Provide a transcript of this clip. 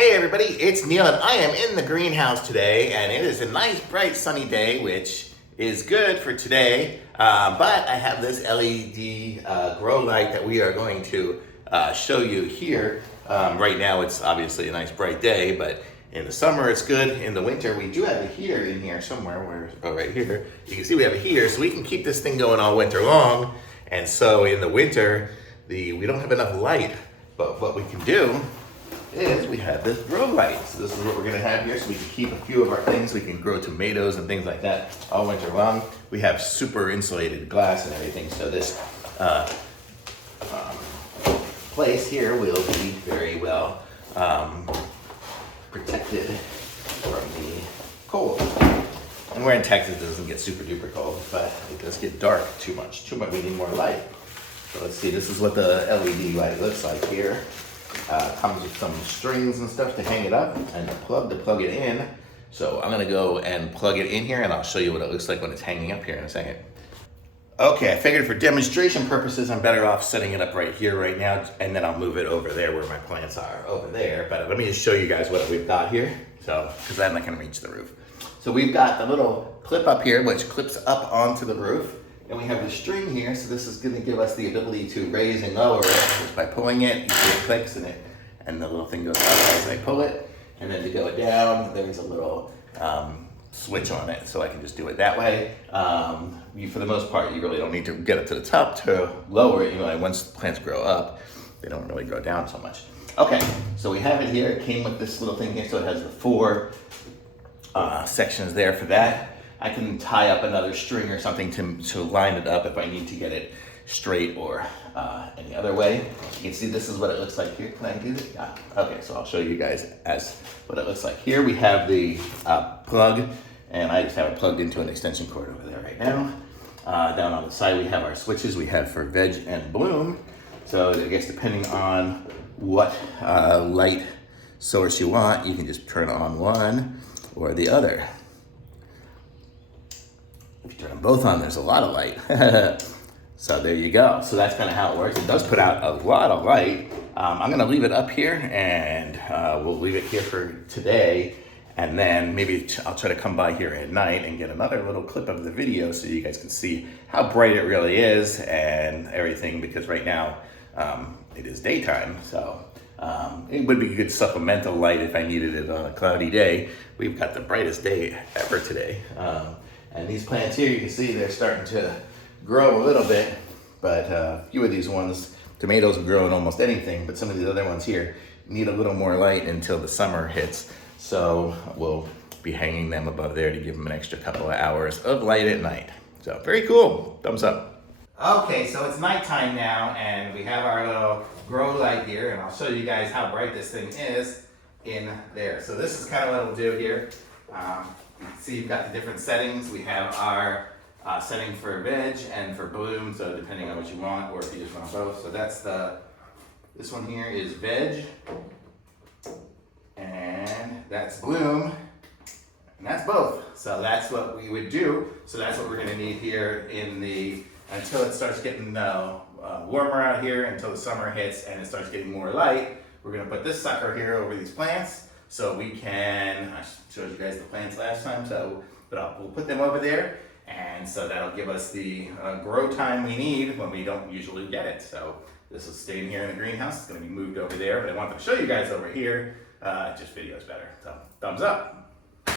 Hey everybody, it's Neil and I am in the greenhouse today, and it is a nice bright sunny day, which is good for today, but I have this LED grow light that we are going to show you here. Right now it's obviously a nice bright day, but in the summer it's good. In the winter we do have a heater in here somewhere, right here. You can see we have a heater, so we can keep this thing going all winter long, and so in the winter we don't have enough light, but what we can do is we have this grow light. So this is what we're gonna have here, so we can keep a few of our things. We can grow tomatoes and things like that all winter long. We have super insulated glass and everything, so this place here will be very well protected from the cold. And we're in Texas, it doesn't get super duper cold, but it does get dark too much. We need more light. So let's see, this is what the LED light looks like here. Comes with some strings and stuff to hang it up and a plug to plug it in. So I'm gonna go and plug it in here and I'll show you what it looks like when it's hanging up here in a second. Okay, I figured for demonstration purposes, I'm better off setting it up right here right now, and then I'll move it over there where my plants are, over there. But let me just show you guys what we've got here. So, because I'm not gonna reach the roof. So we've got the little clip up here, which clips up onto the roof. And we have the string here, so this is going to give us the ability to raise and lower it. Just by pulling it, you see it clicks and the little thing goes up as I pull it. And then to go down, there's a little switch on it, so I can just do it that way. For the most part, you really don't need to get it to the top to lower it. You know, like once the plants grow up, they don't really grow down so much. Okay, so we have it here. It came with this little thing here, so it has the 4 sections there for that. I can tie up another string or something to line it up if I need to get it straight or any other way. You can see this is what it looks like here. Can I do it? Yeah. Okay, so I'll show you guys as what it looks like. Here we have the plug, and I just have it plugged into an extension cord over there right now. Down on the side we have our switches we have for veg and bloom. So I guess depending on what light source you want, you can just turn on one or the other. If you turn them both on, there's a lot of light. So there you go. So that's kind of how it works. It does put out a lot of light. I'm gonna leave it up here, and we'll leave it here for today. And then maybe I'll try to come by here at night and get another little clip of the video so you guys can see how bright it really is and everything, because right now it is daytime. So it would be good supplemental light if I needed it on a cloudy day. We've got the brightest day ever today. And these plants here, you can see they're starting to grow a little bit, but a few of these ones, tomatoes will grow in almost anything, but some of these other ones here need a little more light until the summer hits. So we'll be hanging them above there to give them an extra couple of hours of light at night. So very cool, thumbs up. Okay, so it's nighttime now, and we have our little grow light here, and I'll show you guys how bright this thing is in there. So this is kind of what it'll do here. You can see you've got the different settings. We have our setting for veg and for bloom, so depending on what you want, or if you just want both. So that's this one here is veg, and that's bloom, and that's both. So that's what we would do. So that's what we're gonna need here until it starts getting warmer out here, until the summer hits and it starts getting more light. We're gonna put this sucker here over these plants. So we can, I showed you guys the plants last time, but we'll put them over there, and so that'll give us the grow time we need when we don't usually get it. So this is staying here in the greenhouse. It's gonna be moved over there, but I wanted to show you guys over here. Just video's better, so thumbs up.